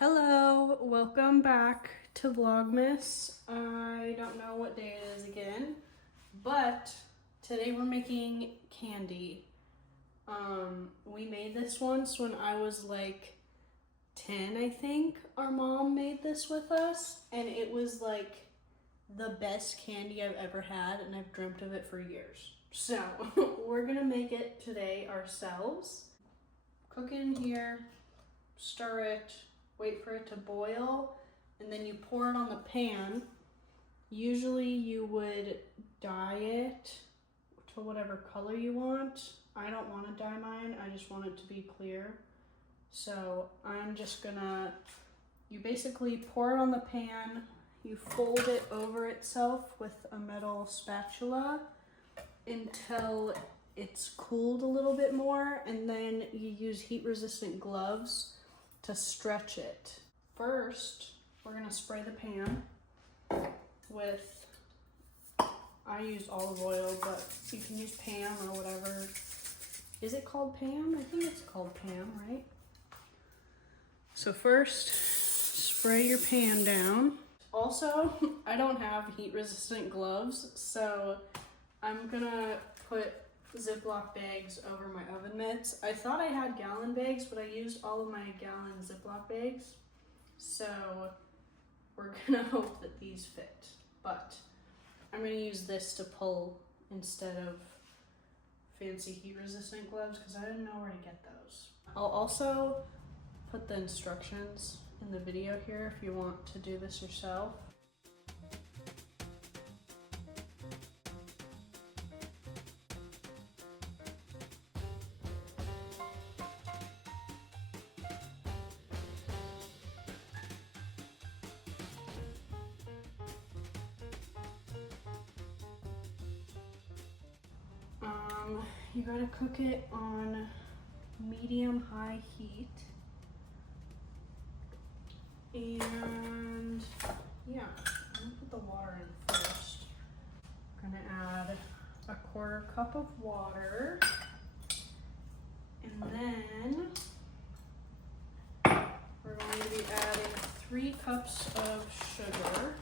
Hello, welcome back to Vlogmas. I don't know what day it is again, but today we're making candy. We made this once when I was like 10, I think. Our mom made this with us, and it was like the best candy I've ever had, and I've dreamt of it for years. So we're gonna make it today ourselves. Cook it in here, stir it, wait for it to boil, and then you pour it on the pan. Usually you would dye it to whatever color you want. I don't want to dye mine, I just want it to be clear. So I'm just gonna, you basically pour it on the pan, you fold it over itself with a metal spatula until it's cooled a little bit more, and then you use heat-resistant gloves to stretch it. First, we're gonna spray the pan with, I use olive oil, but you can use Pam or whatever. Is it called Pam? I think it's called Pam, right? So first, spray your pan down. Also, I don't have heat-resistant gloves, so I'm gonna put Ziploc bags over my oven mitts. I thought I had gallon bags, but I used all of my gallon Ziploc bags. So we're gonna hope that these fit. But I'm gonna use this to pull instead of fancy heat-resistant gloves because I didn't know where to get those. I'll also put the instructions in the video here if you want to do this yourself. You gotta cook it on medium-high heat. And yeah, I'm gonna put the water in first. I'm gonna add a 1/4 cup of water. And then we're going to be adding 3 cups of sugar.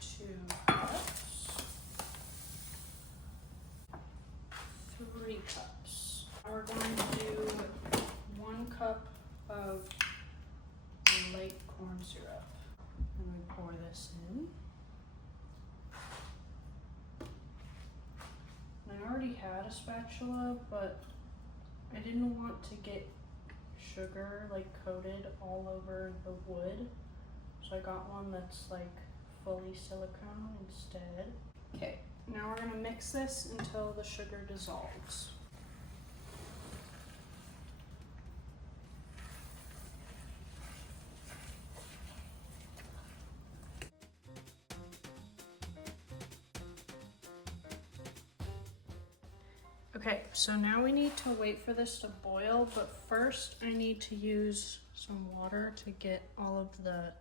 2 cups. 3 cups. We're going to do 1 cup of light corn syrup. And we pour this in. And I already had a spatula, but I didn't want to get sugar like coated all over the wood. So I got one that's like fully silicone instead. Okay, now we're gonna mix this until the sugar dissolves. Okay, so now we need to wait for this to boil, but first I need to use some water to get all of the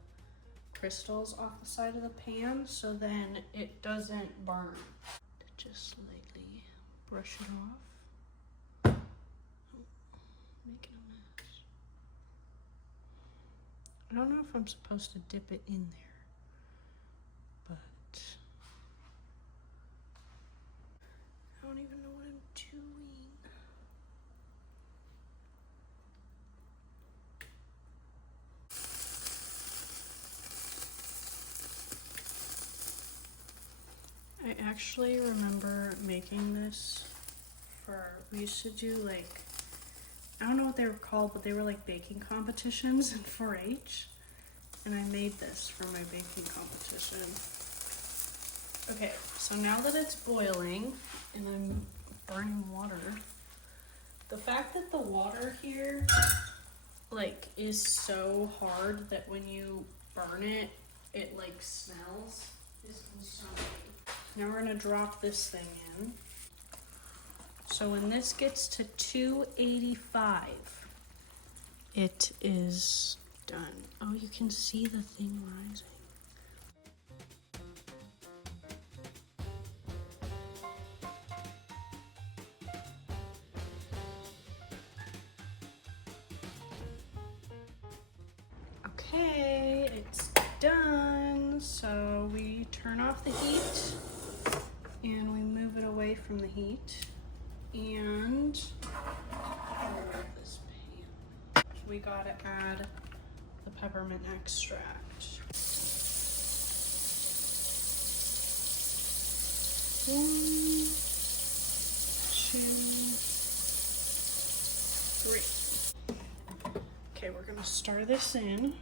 crystals off the side of the pan so then it doesn't burn. Just lightly brush it off. Oh, making a mess. I don't know if I'm supposed to dip it in there, but I don't even know what I'm doing. I actually remember making this we used to do like, I don't know what they were called, but they were like baking competitions in 4-H. And I made this for my baking competition. Okay, so now that it's boiling and I'm burning water, the fact that the water here like is so hard that when you burn it, it like smells is concerning. Now we're gonna drop this thing in. So when this gets to 285, it is done. Oh, you can see the thing rising. Okay, it's done. So we turn off the heat and we move it away from the heat. And we gotta add the peppermint extract. 1, 2, 3. Okay, we're gonna stir this in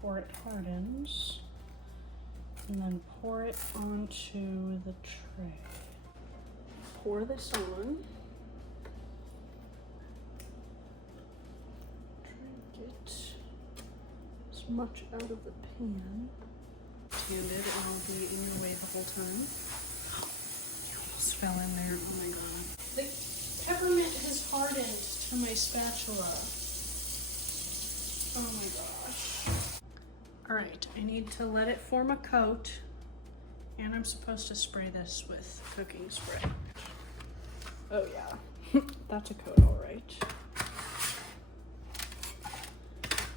before it hardens, and then pour it onto the tray. Pour this on. Try to get as much out of the pan. Handed, and I'll be in your way the whole time. You almost fell in there. Oh my god. The peppermint has hardened to my spatula. Oh my gosh. Alright, I need to let it form a coat, and I'm supposed to spray this with cooking spray. Oh yeah, that's a coat, alright.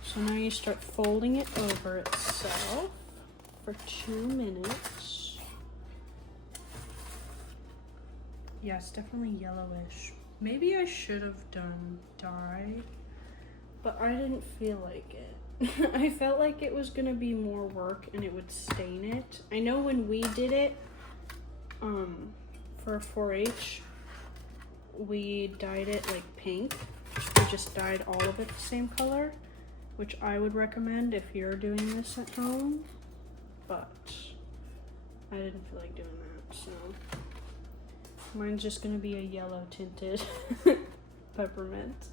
So now you start folding it over itself for 2 minutes. Yeah, it's definitely yellowish. Maybe I should have done dye, but I didn't feel like it. I felt like it was gonna be more work and it would stain it. I know when we did it for 4-H, we dyed it like pink. We just dyed all of it the same color, which I would recommend if you're doing this at home, but I didn't feel like doing that, so mine's just gonna be a yellow tinted peppermint.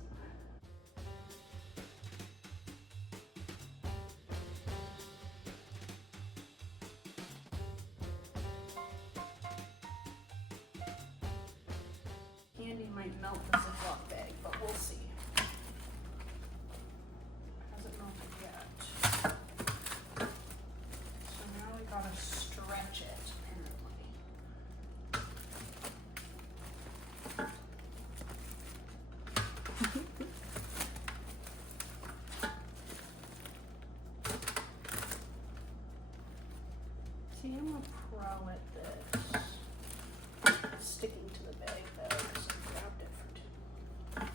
Candy might melt the Ziploc bag, but we'll see. It hasn't melted yet. So now we gotta stretch it, apparently. See, I'm a pro at this. Sticking to the bag though, because I grabbed it for 2.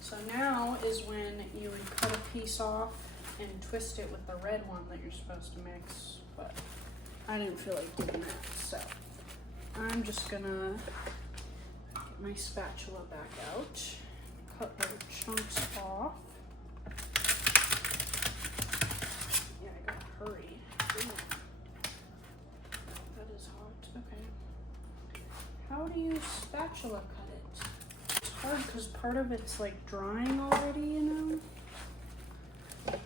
So now is when you would cut a piece off and twist it with the red one that you're supposed to mix, but I didn't feel like doing that, so I'm just gonna get my spatula back out, cut little chunks off. Yeah, I gotta hurry. Ooh. That is hot. Okay. How do you spatula cut it? It's hard because part of it's like drying already, you know? Okay.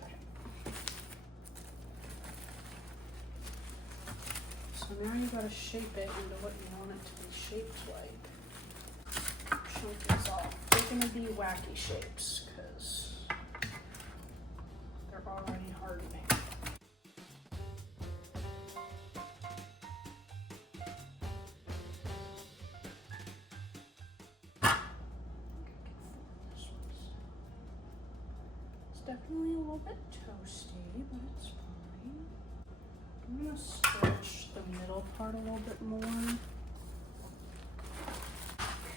So now you gotta shape it into what you want it to be shaped like. Chunk these off. They're gonna be wacky shapes because they're already hardening. Definitely a little bit toasty, but it's fine. I'm gonna stretch the middle part a little bit more.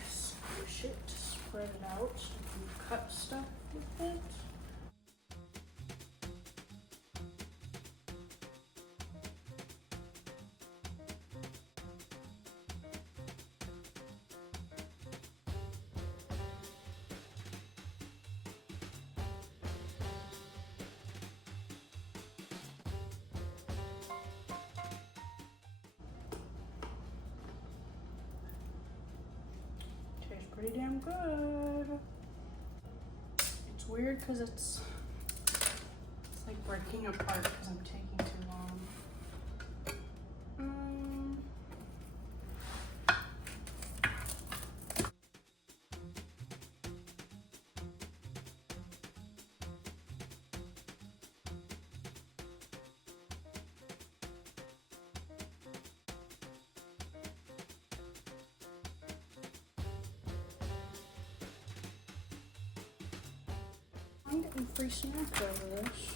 Squish it, spread it out so you can cut stuff with it. Pretty damn good. It's weird because it's like breaking apart because I'm taking too long. I'm getting free snacks over this.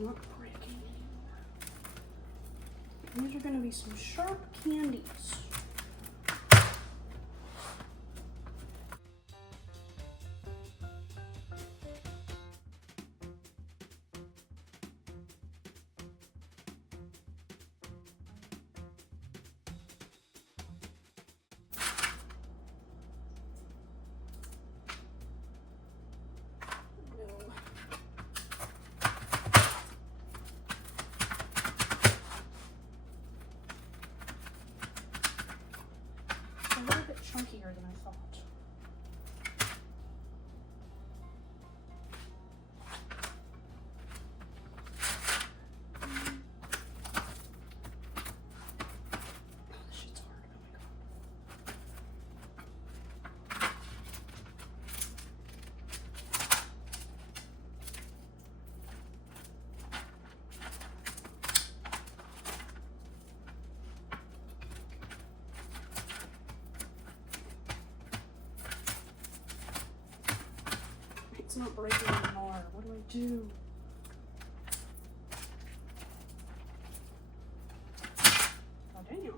not breaking anymore. These are gonna be some sharp candies. A little bit chunkier than I thought. Oh, this shit's hard. Oh my god. It's not breaking anymore. What do I do? Oh, damn.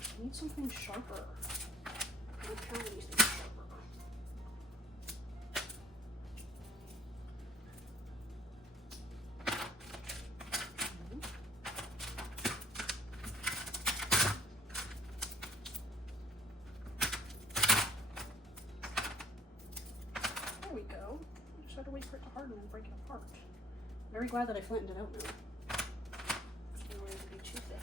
I need something sharper. I don't have anything sharper. There we go. I just had to wait for it to harden and break it apart. Very glad that I flattened it out now. Otherwise it would be too thick.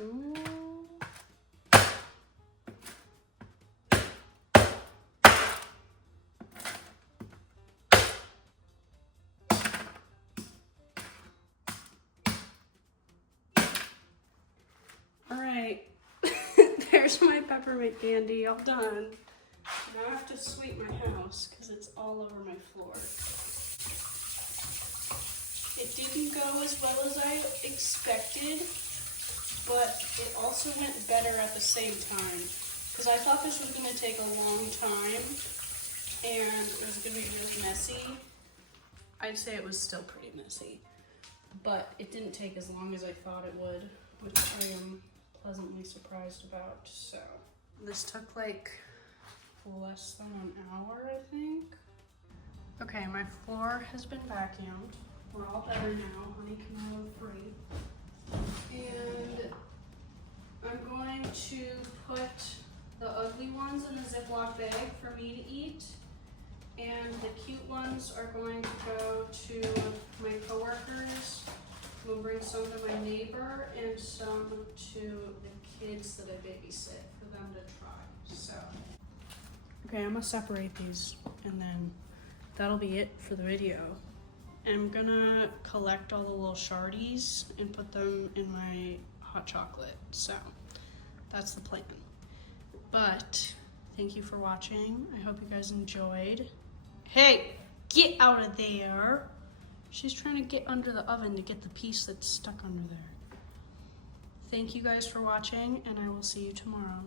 Ooh. All right, there's my peppermint candy all done. Now I have to sweep my house because it's all over my floor. It didn't go as well as I expected, but it also went better at the same time because I thought this was going to take a long time and it was going to be really messy. I'd say it was still pretty messy, but it didn't take as long as I thought it would, which I am pleasantly surprised about. So this took like less than an hour, I think. Okay, my floor has been vacuumed. We're all better now. Honey can go free. And I'm going to put the ugly ones in the Ziploc bag for me to eat, and the cute ones are going to go to my coworkers. We'll bring some to my neighbor and some to the kids that I babysit for them to try. So, okay, I'm gonna separate these, and then that'll be it for the video. I'm gonna collect all the little shardies and put them in my hot chocolate. So that's the plan. But thank you for watching. I hope you guys enjoyed. Hey, get out of there. She's trying to get under the oven to get the piece that's stuck under there. Thank you guys for watching, and I will see you tomorrow.